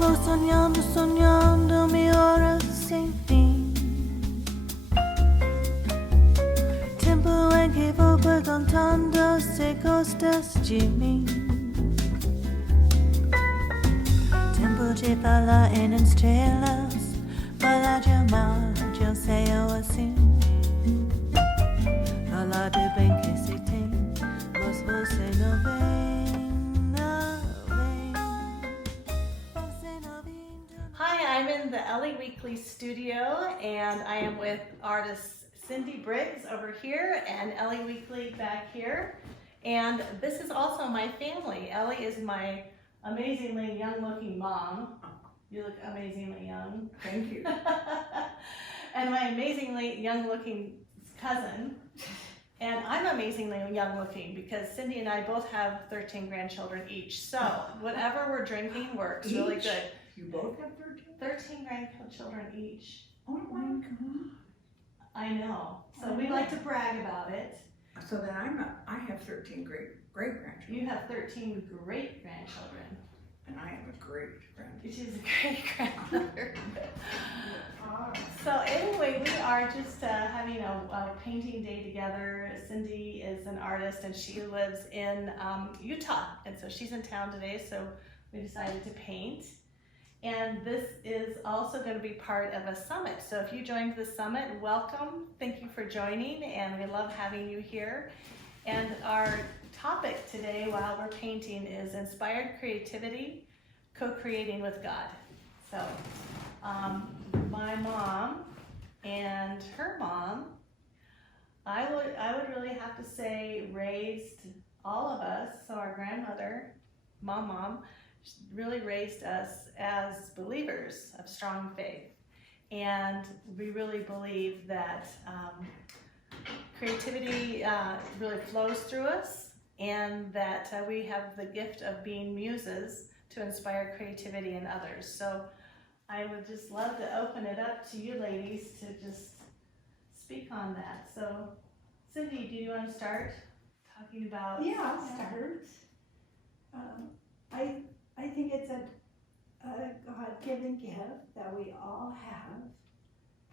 vou sonhando, sonhando mil horas sem fim. Tempo em que vou perguntando se gostas de mim. Tempo de falar em estrelas, falar de amar, de um céu assim. Falar do bem que se tem, mas você não vem, não vem. Você não vem. Hi, I'm in the Ellie Weakley studio, and I am with artist Cindy Briggs over here and Ellie Weakley back here. And this is also my family. Ellie is my amazingly young-looking mom. You look amazingly young. Thank you. And my amazingly young-looking cousin. And I'm amazingly young-looking because Cindy and I both have 13 grandchildren each. So whatever we're drinking works really Each? good. You both have 13? 13 grandchildren each. Oh my God. I know. So we like to brag about it. So then I have 13 great-grandchildren. You have 13 great-grandchildren. And I am a great grandmother. Which is a great-grandmother. So anyway, we are just having a painting day together. Cindy is an artist and she lives in Utah. And so she's in town today, so we decided to paint. And this is also going to be part of a summit. So if you joined the summit, welcome. Thank you for joining, and we love having you here. And our topic today while we're painting is inspired creativity, co-creating with God. So my mom and her mom, I would really have to say raised all of us. So our grandmother, mom, really raised us as believers of strong faith. And we really believe that creativity really flows through us, and that we have the gift of being muses to inspire creativity in others. So I would just love to open it up to you ladies to just speak on that. So Cindy, do you want to start talking about? Yeah, I'll start. I think it's a God-given gift that we all have,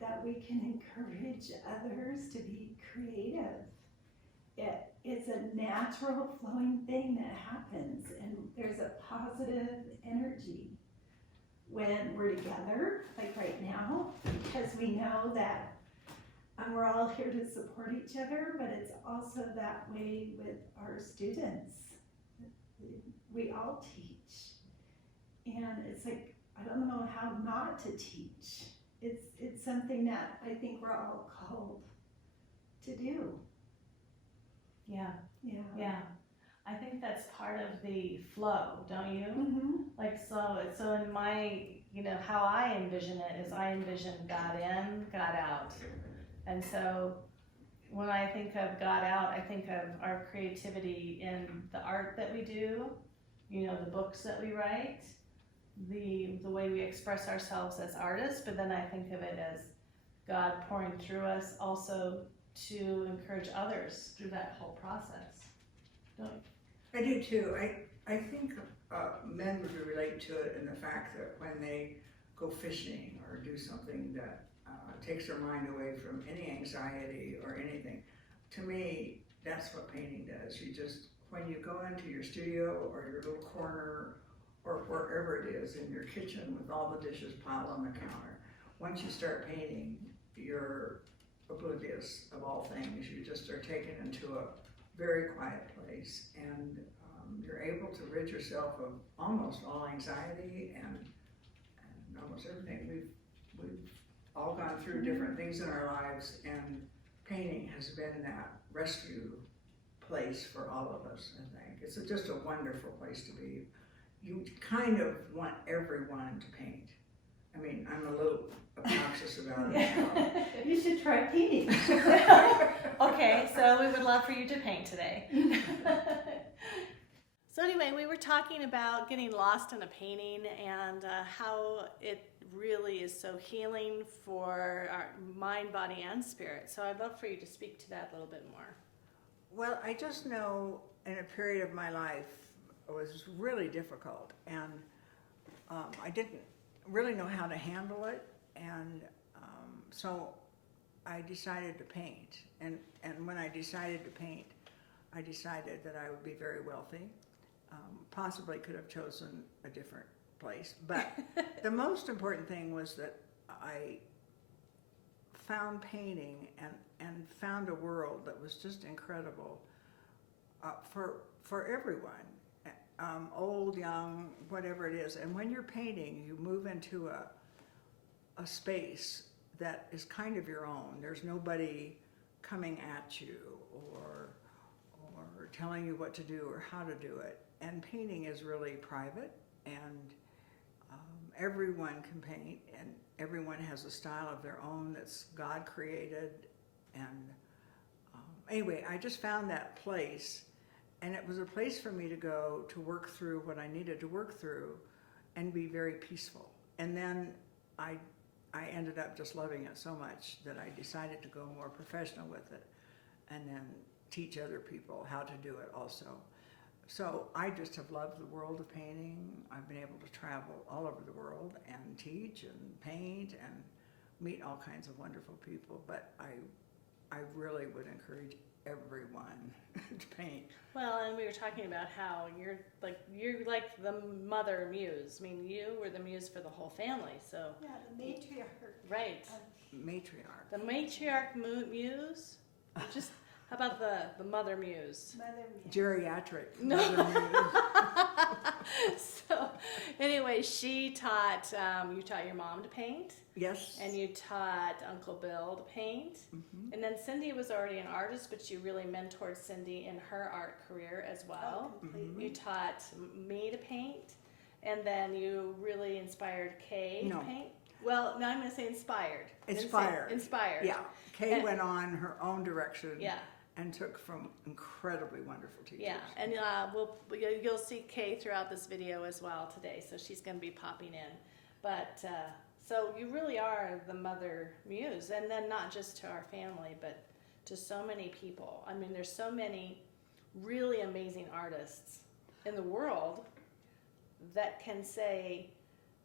that we can encourage others to be creative. It's a natural flowing thing that happens, and there's a positive energy when we're together, like right now, because we know that we're all here to support each other, but it's also that way with our students. We all teach. And it's like, I don't know how not to teach. It's something that I think we're all called to do. Yeah. I think that's part of the flow, don't you? Mm-hmm. Like, so in my, how I envision it is I envision God in, God out. And so when I think of God out, I think of our creativity in the art that we do, the books that we write, the way we express ourselves as artists, but then I think of it as God pouring through us also to encourage others through that whole process. Don't you? I do too. I think men would relate to it in the fact that when they go fishing or do something that takes their mind away from any anxiety or anything, to me, that's what painting does. When you go into your studio or your little corner or wherever it is in your kitchen with all the dishes piled on the counter, once you start painting, you're oblivious of all things. You just are taken into a very quiet place, and you're able to rid yourself of almost all anxiety and almost everything. We've all gone through different things in our lives, and painting has been that rescue place for all of us, I think. It's just a wonderful place to be. You kind of want everyone to paint. I mean, I'm a little obnoxious about it now. You should try painting. Okay, so we would love for you to paint today. So anyway, we were talking about getting lost in a painting and how it really is so healing for our mind, body, and spirit. So I'd love for you to speak to that a little bit more. Well, I just know in a period of my life it was really difficult, and I didn't really know how to handle it, and so I decided to paint. And when I decided to paint, I decided that I would be very wealthy. Possibly could have chosen a different place, but the most important thing was that I found painting and found a world that was just incredible for everyone, old, young, whatever it is. And when you're painting, you move into a space that is kind of your own. There's nobody coming at you or telling you what to do or how to do it. And painting is really private, and everyone can paint, and everyone has a style of their own that's God created. And anyway, I just found that place, and it was a place for me to go to work through what I needed to work through and be very peaceful. And then I ended up just loving it so much that I decided to go more professional with it and then teach other people how to do it also. So I just have loved the world of painting. I've been able to travel all over the world and teach and paint and meet all kinds of wonderful people, but I really would encourage everyone to paint. Well, and we were talking about how you're like the mother muse. I mean, you were the muse for the whole family, so. Yeah, the matriarch. Right. Matriarch. The matriarch muse. Just how about the mother muse? Mother Muse. Geriatric. No. Mother muse. So, anyway, she taught. You taught your mom to paint. Yes. And you taught Uncle Bill to paint. Mm-hmm. And then Cindy was already an artist, but you really mentored Cindy in her art career as well. Oh, completely. You taught me to paint, and then you really inspired Kay to paint. Well, now I'm going to say inspired. Inspired. Inspired. Yeah. Kay And- went on her own direction. Yeah. And took from incredibly wonderful teachers. Yeah, and you'll see Kay throughout this video as well today, so she's going to be popping in. But so you really are the mother muse, and then not just to our family, but to so many people. I mean, there's so many really amazing artists in the world that can say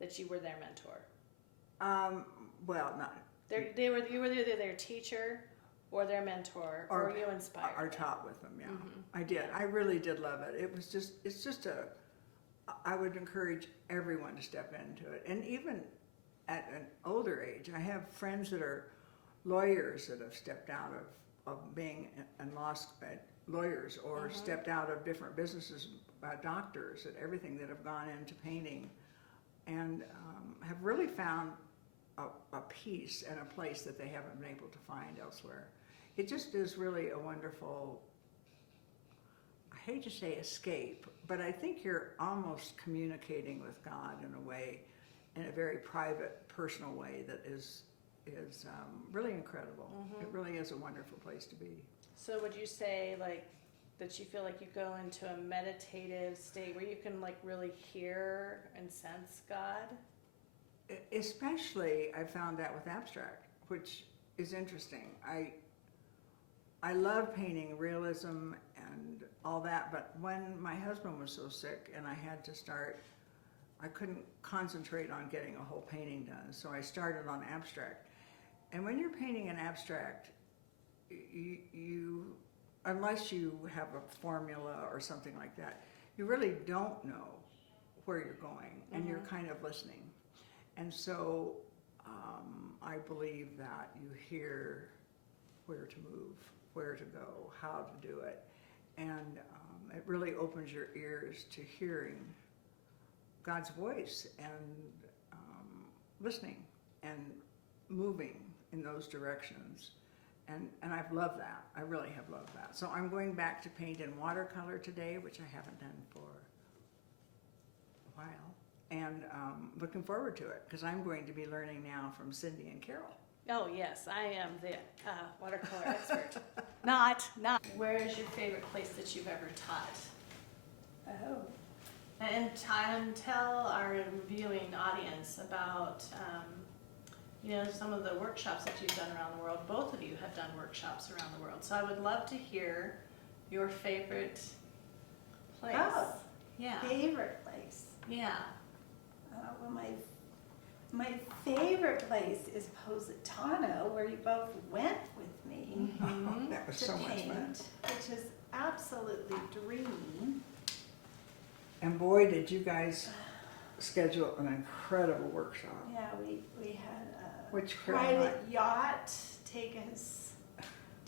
that you were their mentor. Well, not. You were either their teacher or their mentor, or you inspired Or them. taught with them, yeah. Mm-hmm. I did. I really did love it. It's just I would encourage everyone to step into it. And even at an older age, I have friends that are lawyers that have stepped out of being in law school, lawyers, or stepped out of different businesses, doctors, and everything, that have gone into painting, and have really found a peace and a place that they haven't been able to find elsewhere. It just is really a wonderful, I hate to say escape, but I think you're almost communicating with God in a way, in a very private, personal way that is really incredible. It really is a wonderful place to be. So would you say that you feel like you go into a meditative state where you can really hear and sense God? Especially, I found that with abstract, which is interesting. I love painting realism and all that, but when my husband was so sick and I had to start, I couldn't concentrate on getting a whole painting done, so I started on abstract. And when you're painting an abstract, you unless you have a formula or something like that, you really don't know where you're going, and you're kind of listening. And so I believe that you hear where to move, where to go, how to do it. And it really opens your ears to hearing God's voice and listening and moving in those directions. And I've loved that. I really have loved that. So I'm going back to paint in watercolor today, which I haven't done for a while. And looking forward to it, because I'm going to be learning now from Cindy and Carol. Oh yes, I am the watercolor expert. Not. Where is your favorite place that you've ever taught? Oh, And tell our viewing audience about some of the workshops that you've done around the world. Both of you have done workshops around the world, so I would love to hear your favorite place. Oh. Yeah. favorite place. Yeah. well, my favorite place is Positano, where you both went with me That was to so much paint, fun. which is absolutely dreamy. And boy, did you guys schedule an incredible workshop. Yeah, we had a Which Carol and I- private yacht take us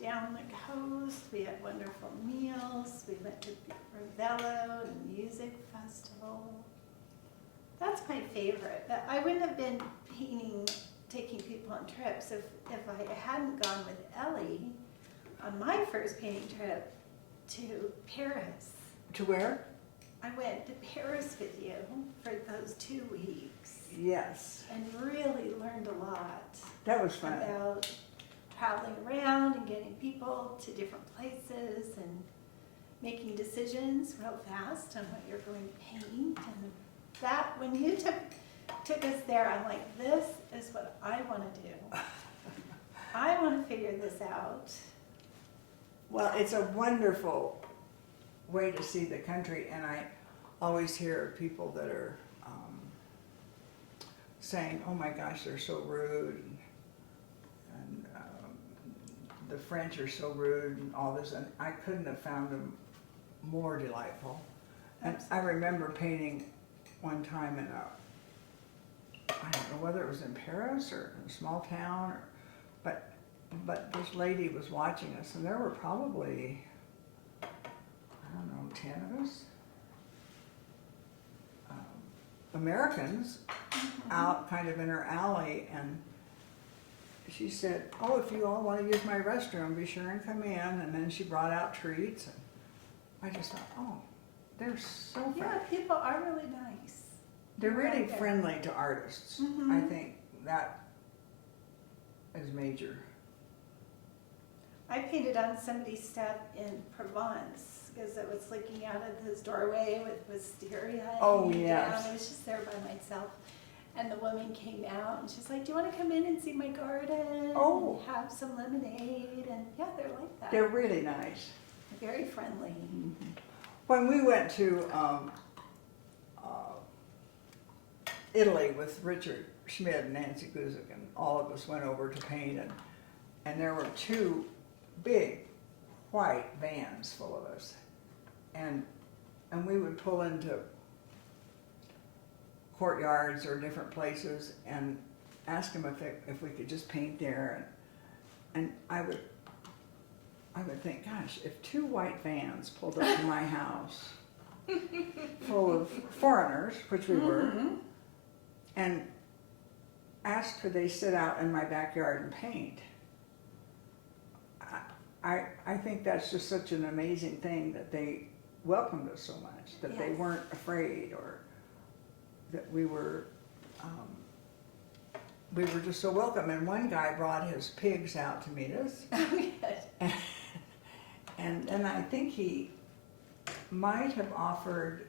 down the coast. We had wonderful meals. We went to Ravello and music festival. That's my favorite. I wouldn't have been taking people on trips if I hadn't gone with Ellie on my first painting trip to Paris. To where? I went to Paris with you for those 2 weeks Yes, and really learned a lot that was fun. about traveling around and getting people to different places and making decisions real fast on what you're going to paint. And that, when you took us there, I'm like, this is what I want to do. I want to figure this out. Well, it's a wonderful way to see the country, and I always hear people that are saying, "Oh my gosh, they're so rude," and the French are so rude, and all this. And I couldn't have found them more delightful. And I remember painting one time in I don't know whether it was in Paris or in a small town, but this lady was watching us, and there were probably, I don't know, 10 of us, Americans, out kind of in her alley, and she said, "Oh, if you all want to use my restroom, be sure and come in." And then she brought out treats, and I just thought, oh, they're so friendly. Yeah, people are really nice. They're really Right there. friendly to artists. Mhm. I think that is major. I painted on somebody's step in Provence because it was looking out of his doorway with wisteria. Oh, hanging yes. down. I was just there by myself. And the woman came out and she's like, "Do you want to come in and see my garden? Oh. And have some lemonade?" And yeah, they're like that. They're really nice. very friendly. When we went to Italy with Richard Schmidt and Nancy Guzik, and all of us went over to paint, and there were 2 big white vans full of us, and we would pull into courtyards or different places and ask them if we could just paint there, and I would think, gosh, if 2 white vans pulled up to my house full of foreigners, which we were, and asked could they sit out in my backyard and paint, I think that's just such an amazing thing that they welcomed us so much, that they Yes. weren't afraid, or that we were just so welcome. And one guy brought his pigs out to meet us. And I think he might have offered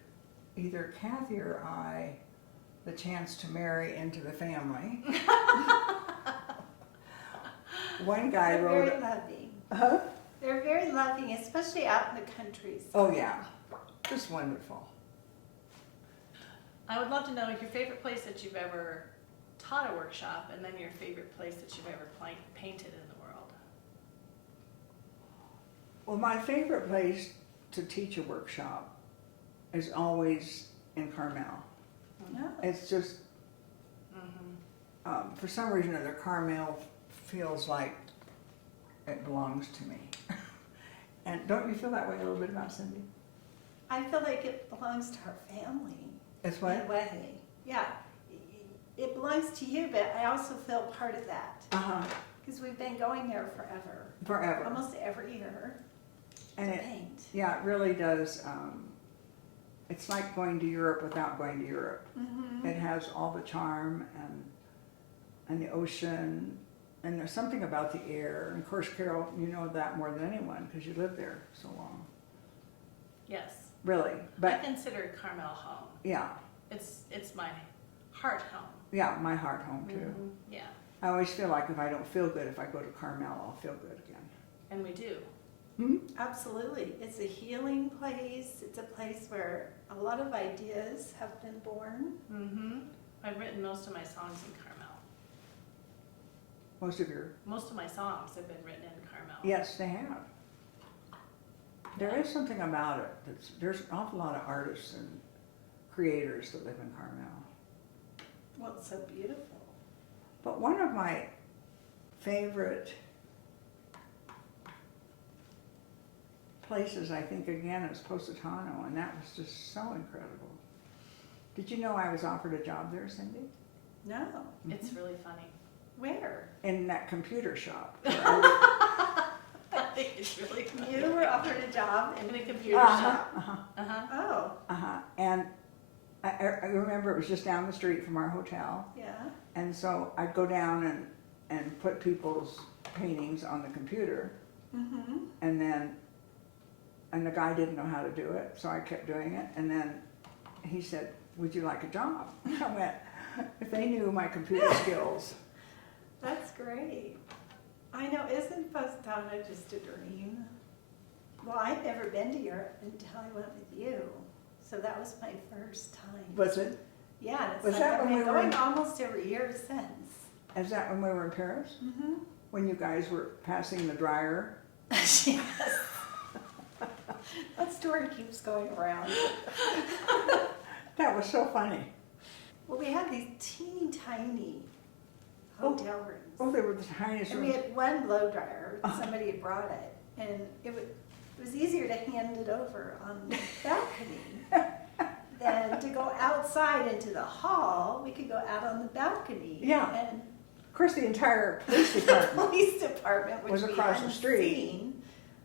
either Kathy or I the chance to marry into the family. One guy They're wrote, very loving. huh? They're very loving, especially out in the countryside. Oh yeah, just wonderful. I would love to know your favorite place that you've ever taught a workshop, and then your favorite place that you've ever painted in the world. Well, my favorite place to teach a workshop is always in Carmel. No. It's just, for some reason or other, Carmel feels like it belongs to me. And don't you feel that way a little bit about Cindy? I feel like it belongs to our family. It's In what? a way. Yeah. It belongs to you, but I also feel part of that. Uh-huh, Because we've been going there forever. forever. Almost every year And to it, paint. yeah, it really does, it's like going to Europe without going to Europe. Mm-hmm. It has all the charm and the ocean, and there's something about the air. And of course, Carol, you know that more than anyone because you lived there so long. Yes. Really, I but consider Carmel home. yeah, It's my heart home. yeah, my heart home too. Yeah, I always feel like if I don't feel good, if I go to Carmel, I'll feel good again. and we do. Absolutely. It's a healing place. It's a place where a lot of ideas have been born. I've written most of my songs in Carmel. Most of my songs have been written in Carmel. yes, they have. There is something about it there's an awful lot of artists and creators that live in Carmel. Well, it's so beautiful. But one of my favorite places, I think, again, is Positano, and that was just so incredible. Did you know I was offered a job there, Cindy? No, it's really funny. Where? In that computer shop. I think it's really funny. You were offered a job In a computer shop. Oh, And I remember it was just down the street from our hotel, yeah. and so I'd go down and put people's paintings on the computer, Mm-hmm. and the guy didn't know how to do it, so I kept doing it, and then he said, "Would you like a job?" I went, if they knew my computer skills. That's great. I know, isn't Positano just a dream? Well, I'd never been to Europe until I went with you, so that was my first time. Was it? Yeah, and it's Was like that I've when been we were going in- almost every year since. Is that when we were in Paris? Mm-hmm. When you guys were passing the dryer? Yes. That story keeps going around. That was so funny. Well, we had these teeny tiny hotel rooms. Oh, they were the tiniest And we rooms. had one blow dryer, somebody had brought it, and it was easier to hand it over on the balcony than to go outside into the hall. We could go out on the balcony. Yeah. And Of course, the entire police the department police department, which was we across the hadn't street. seen.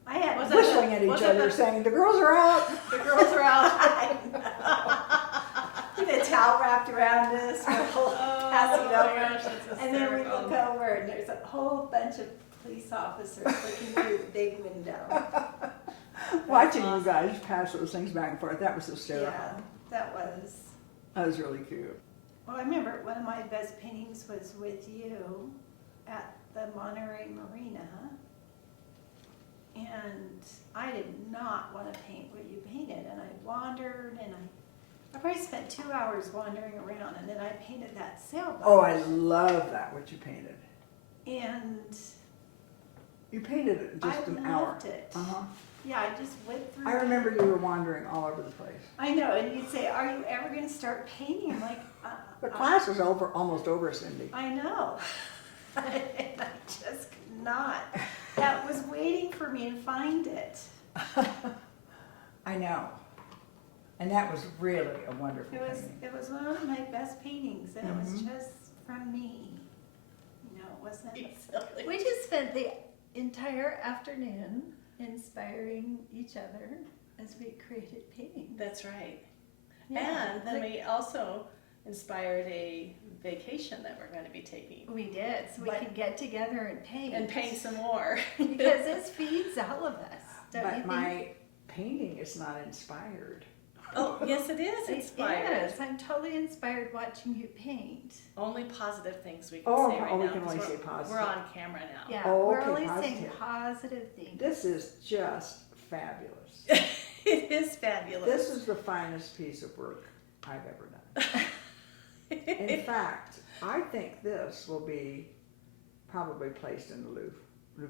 I had Was it- whistling at Was each it other, the- saying, "The girls are out." The girls are out. I know. With a towel wrapped around us, we're passing Oh my over. gosh, that's And then we hysterical. look over and there's a whole bunch of police officers looking through the big window. Watching awesome. you guys pass those things back and forth, that was hysterical. Yeah, that was. That was really cute. Well, I remember one of my best paintings was with you at the Monterey Marina. And I did not want to paint what you painted. And I wandered and I probably spent 2 hours wandering around and then I painted that sailboat. Oh, I love that, what you painted. And You painted it in just I an hour. loved it. Uh-huh. Yeah, I just went through. I remember you were wandering all over the place. I know, and you'd say, "Are you ever going to start painting?" I'm like, The class was almost over, Cindy. I know. And I just could not. That was waiting for me to find it. I know. And that was really a wonderful painting. It was one of my best paintings, and it was Mhm. just from me. You know, it wasn't. Silly. We just spent the entire afternoon inspiring each other as we created paintings. That's right. Yeah, And then we also inspired a vacation that we're going to be taking we did, so we But- could get together and paint. and paint some more. Because this feeds all of us, don't you But think? my painting is not inspired. Oh, yes, it is It inspired. is. I'm totally inspired watching you paint. Only positive things we can Oh, say right oh, we now. can 'cause only we're- say positive. We're on camera now. Yeah, Oh, we're okay, only saying positive. positive things. This is just fabulous. It is fabulous. This is the finest piece of work I've ever done. In fact, I think this will be probably placed in the Louvre.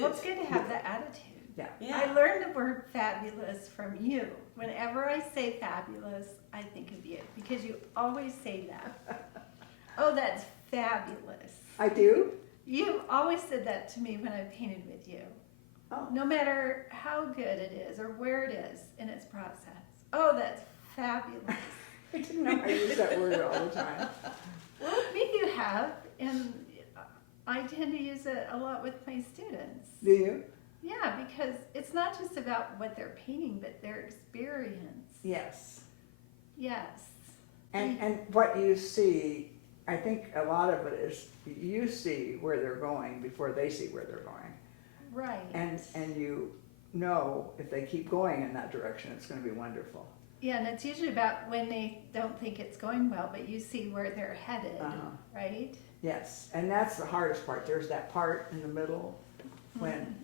Well, it's good to have the attitude. Yeah. Yeah. I learned the word fabulous from you. Whenever I say fabulous, I think of you because you always say that. Oh, that's fabulous. I do? You always said that to me when I painted with you. Oh. No matter how good it is or where it is in its process. Oh, that's fabulous. I didn't know I use that word all the time. Well, with me you have, and I tend to use it a lot with my students. Do you? Yeah, because it's not just about what they're painting, but their experience. Yes. Yes. And what you see, I think a lot of it is you see where they're going before they see where they're going. Right. And you know if they keep going in that direction, it's going to be wonderful. Yeah, and it's usually about when they don't think it's going well, but you see where they're headed, Uh-huh. right? Yes, and that's the hardest part. There's that part in the middle when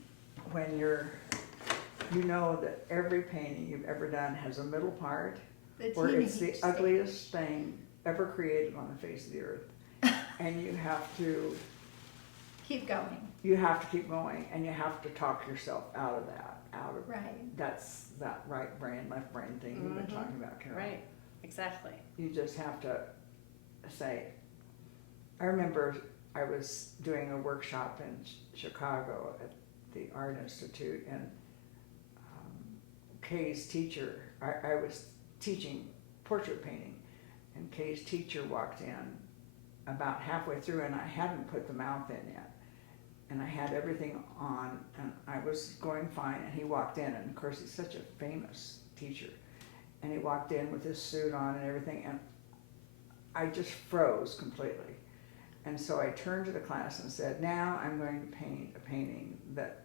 you know that every painting you've ever done has a middle part The where teeny it's the stage. ugliest thing ever created on the face of the earth. And you have to Keep going. keep going, and you have to talk yourself out of that, Right. that's that right brain, left brain thing you've been talking about, Carol. Right, exactly. You just have to say, I remember I was doing a workshop in Chicago at the Art Institute, and Kay's teacher, I was teaching portrait painting, and Kay's teacher walked in about halfway through, and I hadn't put the mouth in yet. And I had everything on, and I was going fine, and he walked in, and of course he's such a famous teacher. And he walked in with his suit on and everything, and I just froze completely. And so I turned to the class and said, now I'm going to paint a painting that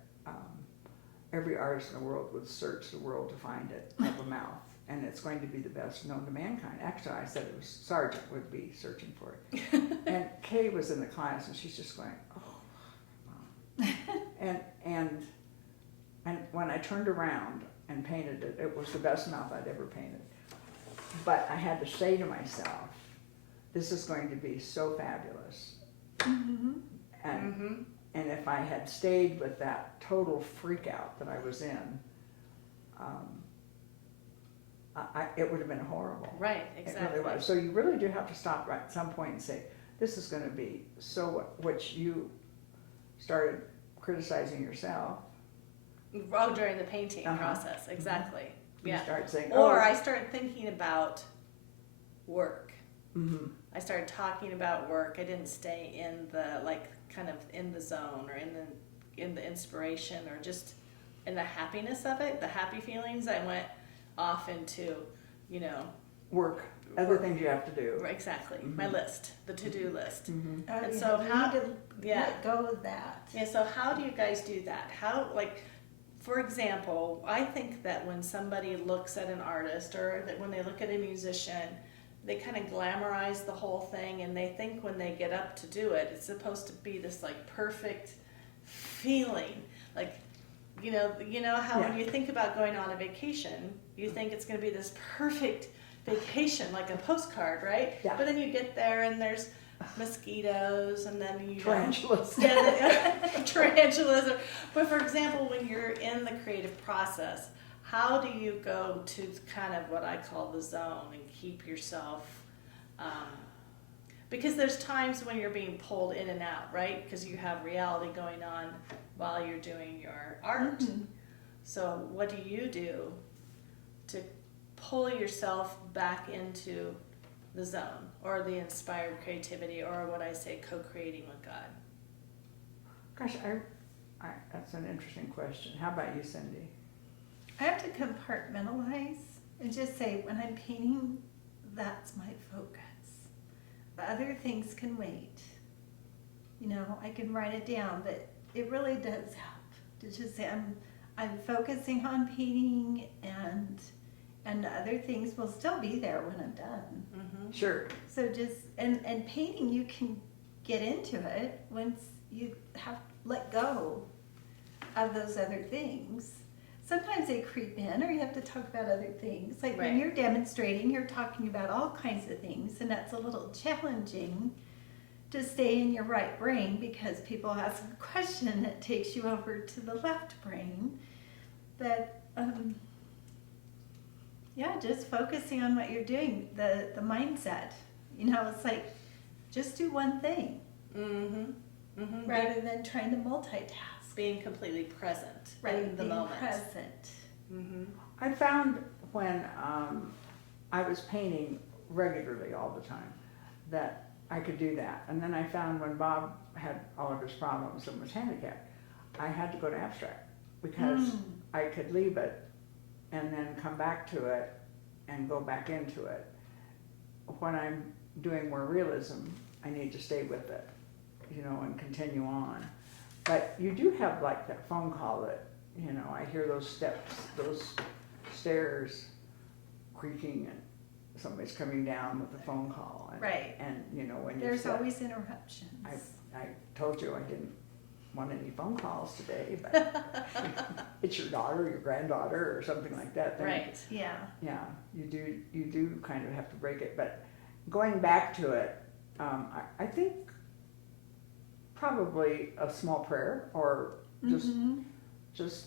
every artist in the world would search the world to find it, have a mouth. And it's going to be the best known to mankind. Actually, I said it was Sargent would be searching for it. And Kay was in the class, and she's just going, oh, Mom. And when I turned around and painted it, it was the best mouth I'd ever painted. But I had to say to myself, this is going to be so fabulous. Mm-hmm. And if I had stayed with that total freak out that I was in, it would have been horrible. Right, exactly. It really was. So you really do have to stop at some point and say, this is going to be so, which you started criticizing yourself. Oh, during the painting Uh-huh. process, exactly. You Yeah. start saying, Or I started thinking about work. Mm-hmm. I started talking about work. I didn't stay in the, like, kind of in the zone or in the inspiration or just in the happiness of it, the happy feelings. I went off into, Work, other things you have to do. Right, exactly, Mhm. my list, the to-do list. Mm-hmm. Oh, And yeah, so you how- need to yeah. let go of that. Yeah, so how do you guys do that? How, like, for example, I think that when somebody looks at an artist or that when they look at a musician, they kind of glamorize the whole thing, and they think when they get up to do it, it's supposed to be this like perfect feeling. Like, you know how when you think about going on a vacation, you think it's going to be this perfect vacation, like a postcard, right? Yeah. But then you get there and there's mosquitoes, and then you Tarantulas. tarantulas. But for example, when you're in the creative process, how do you go to kind of what I call the zone and keep yourself, because there's times when you're being pulled in and out, right? Because you have reality going on while you're doing your art. Mhm. So what do you do to pull yourself back into the zone or the inspired creativity, or what I say, co-creating with God? Gosh, that's an interesting question. How about you, Cindy? I have to compartmentalize and just say, when I'm painting, that's my focus. The other things can wait. I can write it down, but it really does help to just say, I'm focusing on painting, and the other things will still be there when I'm done. Mm-hmm. Sure. So just, and painting, you can get into it once you have let go of those other things. Sometimes they creep in, or you have to talk about other things. Like Right. when you're demonstrating, you're talking about all kinds of things, and that's a little challenging to stay in your right brain, because people ask a question that takes you over to the left brain. But just focusing on what you're doing, the mindset. It's like, just do one thing Mm-hmm. Mm-hmm. rather than trying to multitask. Being completely present in the being moment. present. Mm-hmm. I found when I was painting regularly all the time that I could do that. And then I found when Bob had all of his problems and was handicapped, I had to go to abstract, because I could leave it and then come back to it and go back into it. When I'm doing more realism, I need to stay with it, and continue on. But you do have like that phone call that, I hear those steps, those stairs creaking, and somebody's coming down with a phone call. And, Right. And, when There's you always interruptions. I told you I didn't want any phone calls today, but it's your daughter, your granddaughter, or something like that. Then, Right. Yeah. Yeah, you do kind of have to break it, but going back to it, I think probably a small prayer or just just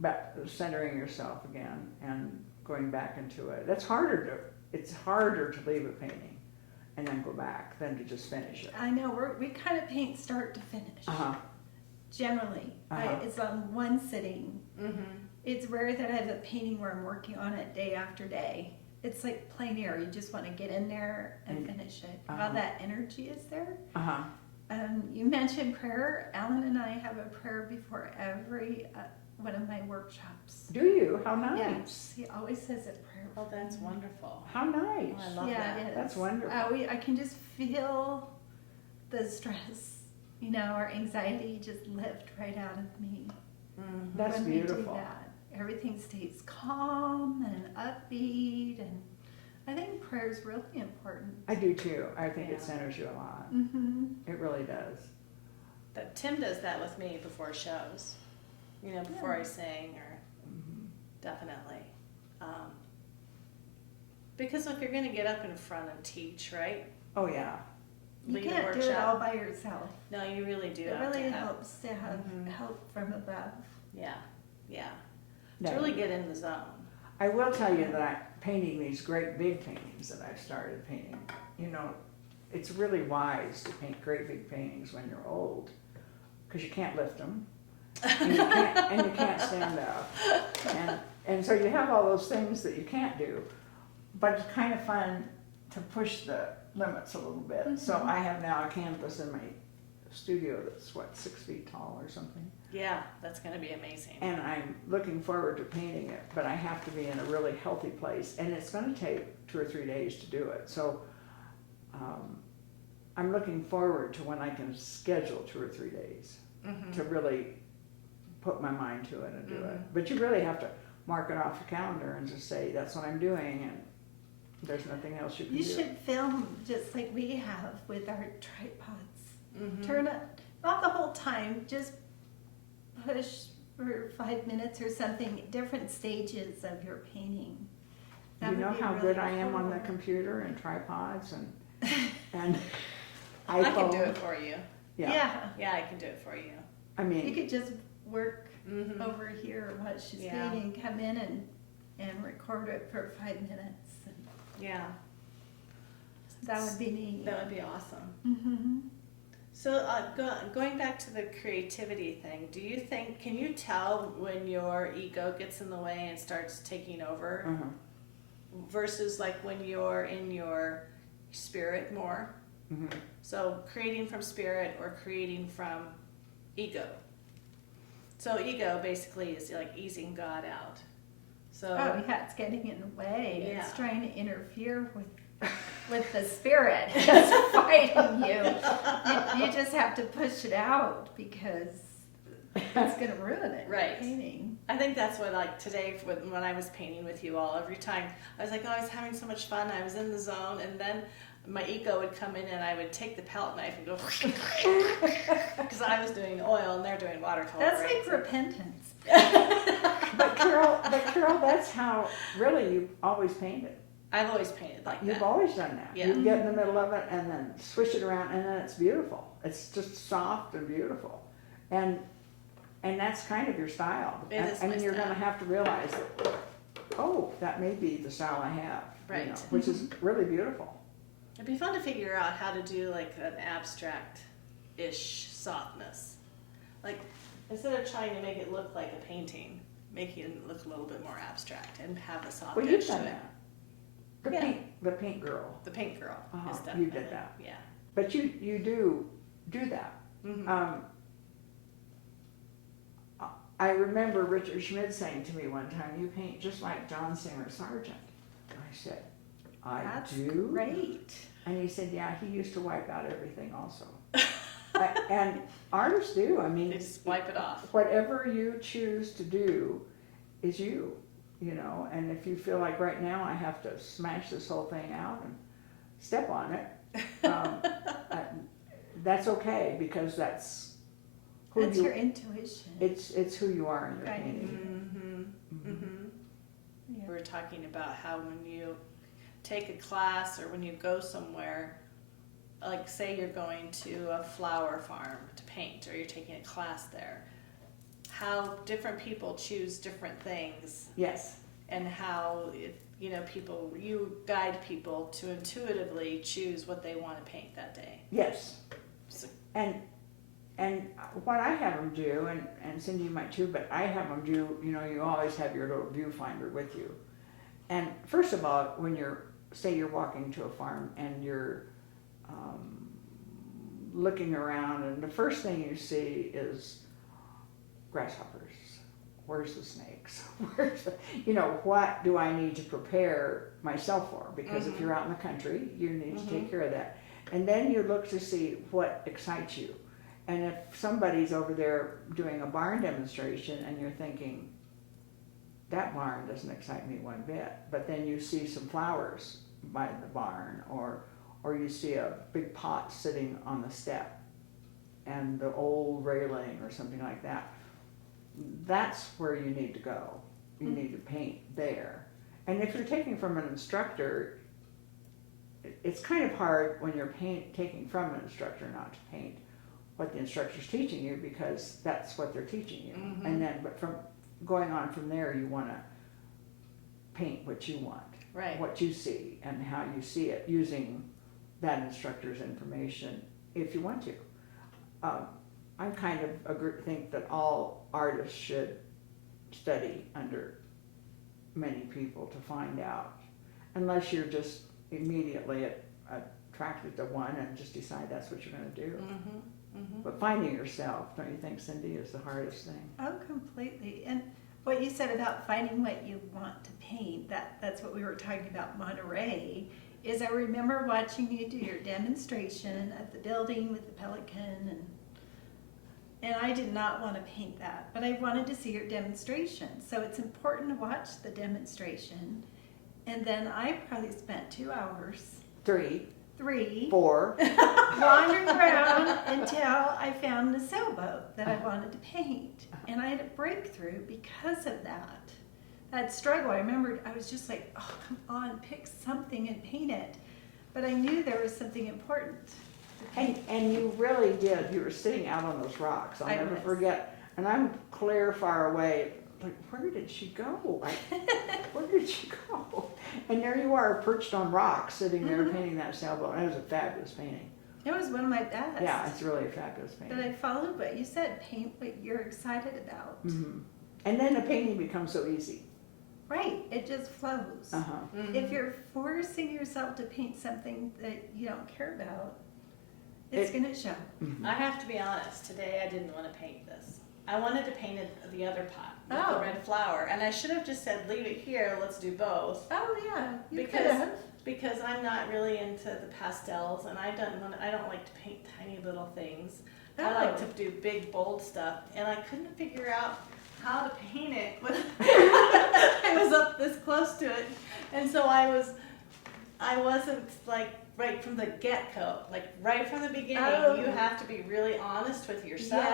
back, centering yourself again and going back into it. It's harder to leave a painting and then go back than to just finish it. I know, we kind of paint start to finish. Uh-huh. Generally. Uh-huh. It's on one sitting. Mm-hmm. It's rare that I have a painting where I'm working on it day after day. It's like plein air. You just want to get in there and finish it. Uh-huh. How that energy is there. Uh-huh. You mentioned prayer. Alan and I have a prayer before every one of my workshops. Do you? How nice. Yes, he always says it prayer. Oh, that's wonderful. How nice. Oh, I love Yeah, that. it is. That's wonderful. I can just feel the stress, or anxiety just lift right out of me. Mm-hmm. That's when beautiful. we do that. Everything stays calm and upbeat, and I think prayer is really important. I do too. I think it Yeah. centers you a lot. Mm-hmm. It really does. But Tim does that with me before shows. Before I sing, or Mhm. definitely. Because if you're going to get up in front and teach, right? Oh yeah. You Lead a can't do it workshop. all by yourself. No, you really do. It have really to have, helps to have Mhm. help from above. Yeah, yeah. No. To really get in the zone. I will tell you that I'm painting these great big paintings that I've started painting. It's really wise to paint great big paintings when you're old, because you can't lift them, and you can't stand up, and so you have all those things that you can't do. But it's kind of fun to push the limits a little bit. Mm-hmm. So I have now a canvas in my studio that's 6 feet tall or something. Yeah, that's going to be amazing. And I'm looking forward to painting it, but I have to be in a really healthy place, and it's going to take 2 or 3 days to do it. So I'm looking forward to when I can schedule 2 or 3 days Mm-hmm. to really put my mind to it and do it. Mhm. But you really have to mark it off your calendar and just say, that's what I'm doing, and there's nothing else you can You do. should film just like we have with our tripods. Mm-hmm. Turn it, not the whole time, just push for 5 minutes or something, different stages of your painting. That You would know be how really good I am on the cool. computer and tripods and I can do iPhone. it for you. Yeah. Yeah, I can do it for you. I You mean, could just work Mm-hmm. over here while she's Yeah. painting, come in and record it for 5 minutes. And Yeah, that would be neat. that would be awesome. Mm-hmm. So going back to the creativity thing, can you tell when your ego gets in the way and starts taking over uh-huh. versus like when you're in your spirit more? Mhm. So creating from spirit or creating from ego. So ego basically is like easing God out. So Oh yeah, it's getting in the way. Yeah. It's trying to interfere with the spirit. It's fighting you. You just have to push it out because it's gonna ruin it. Right. Painting. I think that's what, like today when I was painting with you all, every time I was like, oh, I was having so much fun, I was in the zone, and then my ego would come in and I would take the palette knife and go because I was doing oil and they're doing watercolor. That's right? like repentance. But Carol, that's how really you've always painted. I've always painted like You've that. always done that. Yeah. You get in the middle of it and then swish it around, and then it's beautiful. It's just soft and beautiful, and that's kind of your style. It is I my mean, you're style. going to have to realize that. Oh, that may be the style I have. Right. Which is really beautiful. It'd be fun to figure out how to do like an abstract-ish softness. Like instead of trying to make it look like a painting, making it look a little bit more abstract and have a soft Well, edge you've to done it. that. The Yeah. paint girl. The paint girl Uh-huh, is you definitely. did that. Yeah. But you do that. Mm-hmm. I remember Richard Schmid saying to me one time, "You paint just like John Singer Sargent." I said, "I That's do." great. And he said, "Yeah, he used to wipe out everything also." And artists do. I mean, They just wipe it off. whatever you choose to do is you, and if you feel like right now I have to smash this whole thing out and step on it, that's okay, because that's who That's you, your intuition. it's who you are in your Right. painting. Mm-hmm. Mhm. Mm-hmm. Yeah. We were talking about how when you take a class or when you go somewhere, like say you're going to a flower farm to paint or you're taking a class there, how different people choose different things Yes. and how you guide people to intuitively choose what they want to paint that day. Yes. So- And what I have them do, and Cindy might too, but I have them do, you always have your little viewfinder with you. And first of all, when say you're walking to a farm and you're looking around, and the first thing you see is grasshoppers. Where's the snakes? What do I need to prepare myself for? Because if you're out in the country, you need to take care of that. And then you look to see what excites you. And if somebody's over there doing a barn demonstration and you're thinking, that barn doesn't excite me one bit, but then you see some flowers by the barn, or you see a big pot sitting on the step and the old railing or something like that, that's where you need to go. You need to paint there. And if you're taking from an instructor, it's kind of hard when you're taking from an instructor not to paint what the instructor's teaching you, because that's what they're teaching you. And then, but from going on from there, you want to paint what you want, Right. what you see, and how you see it, using that instructor's information if you want to. I kind of think that all artists should study under many people to find out, unless you're just immediately attracted to one and just decide that's what you're going to do. But finding yourself, don't you think, Cindy, is the hardest thing? Oh, completely. And what you said about finding what you want to paint, that's what we were talking about Monterey, is I remember watching you do your demonstration at the building with the pelican, and I did not want to paint that, but I wanted to see your demonstration. So it's important to watch the demonstration. And then I probably spent 2 hours, 3, 4. wandering around until I found the sailboat that I wanted to paint. And I had a breakthrough because of that struggle. I remembered I was just like, oh, come on, pick something and paint it. But I knew there was something important. And you really did. You were sitting out on those rocks. I'll never forget. And I'm clear far away. Like, where did she go? Where did she go? And there you are, perched on rocks, sitting there painting that sailboat. And it was a fabulous painting. It was one of my best. Yeah, it's really a fabulous painting. But I followed what you said, paint what you're excited about. And then the painting becomes so easy. Right, it just flows. If you're forcing yourself to paint something that you don't care about, it's going to show. I have to be honest, today I didn't want to paint this. I wanted to paint the other pot with the red flower, and I should have just said, leave it here, let's do both. Oh yeah, you could Because have. because I'm not really into the pastels, and I don't like to paint tiny little things. I like to do big, bold stuff, and I couldn't figure out how to paint it. I was up this close to it, and so I wasn't like right from the get-go, like right from the beginning. You have to be really honest with yourself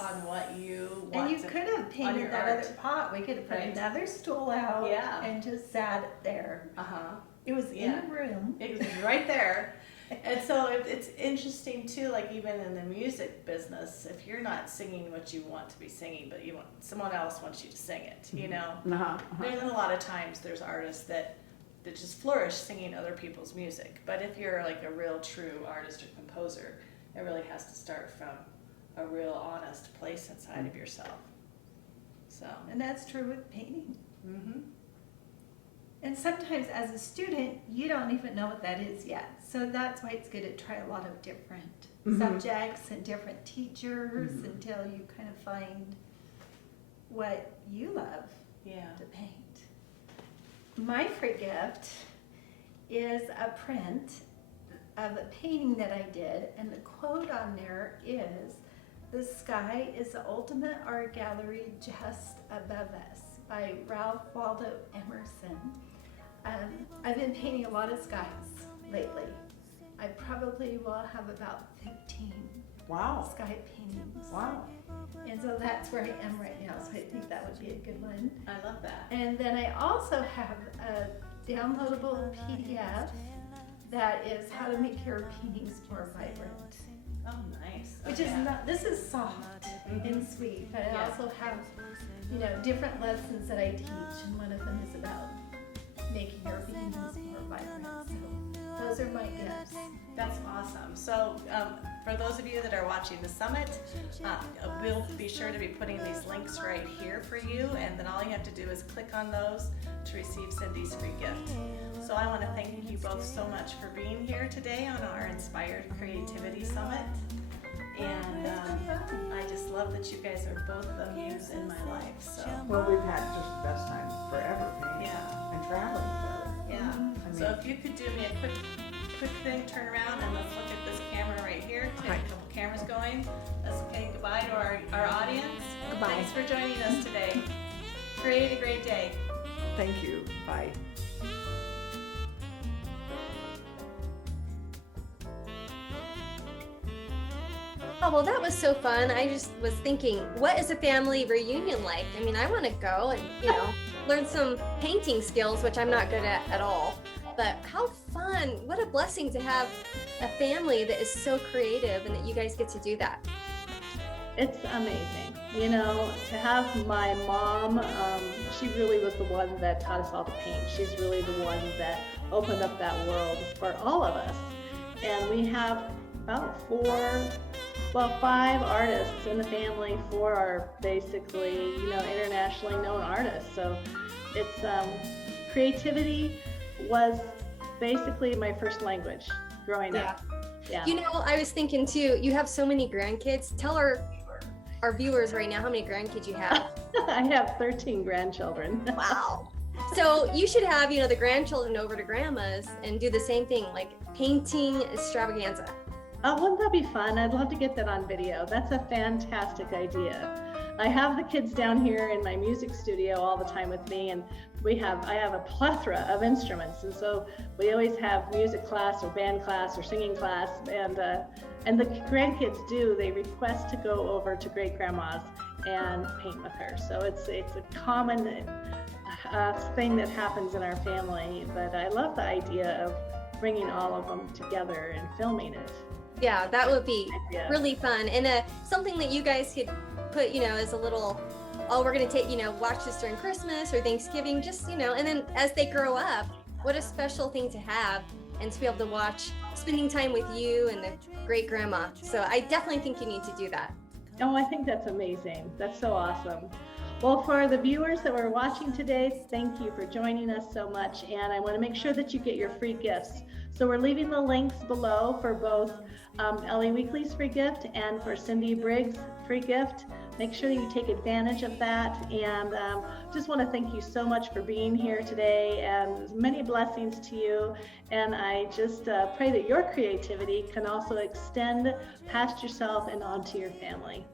on what you want. And you could have painted that other pot. We could have put another stool out and just sat it there. It was in the room. It was right there. And so it's interesting too, like even in the music business, if you're not singing what you want to be singing, but someone else wants you to sing it, you know. There's a lot of times there's artists that just flourish singing other people's music. But if you're like a real true artist or composer, it really has to start from a real honest place inside of yourself. So. And that's true with painting. And sometimes as a student, you don't even know what that is yet. So that's why it's good to try a lot of different subjects and different teachers until you kind of find what you love to paint. My free gift is a print of a painting that I did, and the quote on there is, "The sky is the ultimate art gallery just above us," by Ralph Waldo Emerson. I've been painting a lot of skies lately. I probably will have about 15 sky paintings. Wow. And so that's where I am right now, so I think that would be a good one. I love that. And then I also have downloadable PDF that is how to make your paintings more vibrant. Oh, nice. Which is not, this is soft and sweet, but I Yeah. also have, different lessons that I teach, and one of them is about making your paintings more vibrant. So those are my gifts. That's awesome. So for those of you that are watching the summit, we'll be sure to be putting these links right here for you, and then all you have to do is click on those to receive Cindy's free gift. So I want to thank you both so much for being here today on our Inspired Creativity Summit. And I just love that you guys are both the muse in my life. So Well, we've had just the best time forever painting yeah, and traveling together. yeah. I So mean- if you could do me a quick thing, turn around and let's look at this camera right here. Take a couple cameras going. Let's say goodbye to our audience. Goodbye. Thanks for joining us today. Create a great day. Thank you. Bye. Oh, well, that was so fun. I just was thinking, what is a family reunion like? I mean, I want to go and, learn some painting skills, which I'm not good at all. But how fun. What a blessing to have a family that is so creative and that you guys get to do that. It's amazing. To have my mom, she really was the one that taught us all to paint. She's really the one that opened up that world for all of us. And we have about 5 artists in the family. 4 are basically, internationally known artists. So it's, creativity was basically my first language growing up. Yeah. I was thinking too, you have so many grandkids. Tell our viewers right now how many grandkids you have. I have 13 grandchildren. Wow. So you should have, the grandchildren over to grandma's and do the same thing, like painting extravaganza. Wouldn't that be fun? I'd love to get that on video. That's a fantastic idea. I have the kids down here in my music studio all the time with me, and I have a plethora of instruments, and so we always have music class or band class or singing class, and the grandkids they request to go over to great grandma's and paint with her. So it's a common thing that happens in our family, but I love the idea of bringing all of them together and filming it. Yeah, that would be Yeah. really fun. And something that you guys could put, as a little, we're going to take, watch this during Christmas or Thanksgiving, just, and then as they grow up, what a special thing to have and to be able to watch spending time with you and the great grandma. So I definitely think you need to do that. Oh, I think that's amazing. That's so awesome. Well, for the viewers that were watching today, thank you for joining us so much. And I want to make sure that you get your free gifts. So we're leaving the links below for both Ellie Weakley's free gift and for Cindy Briggs' free gift. Make sure you take advantage of that. And just want to thank you so much for being here today, and many blessings to you. And I just pray that your creativity can also extend past yourself and onto your family.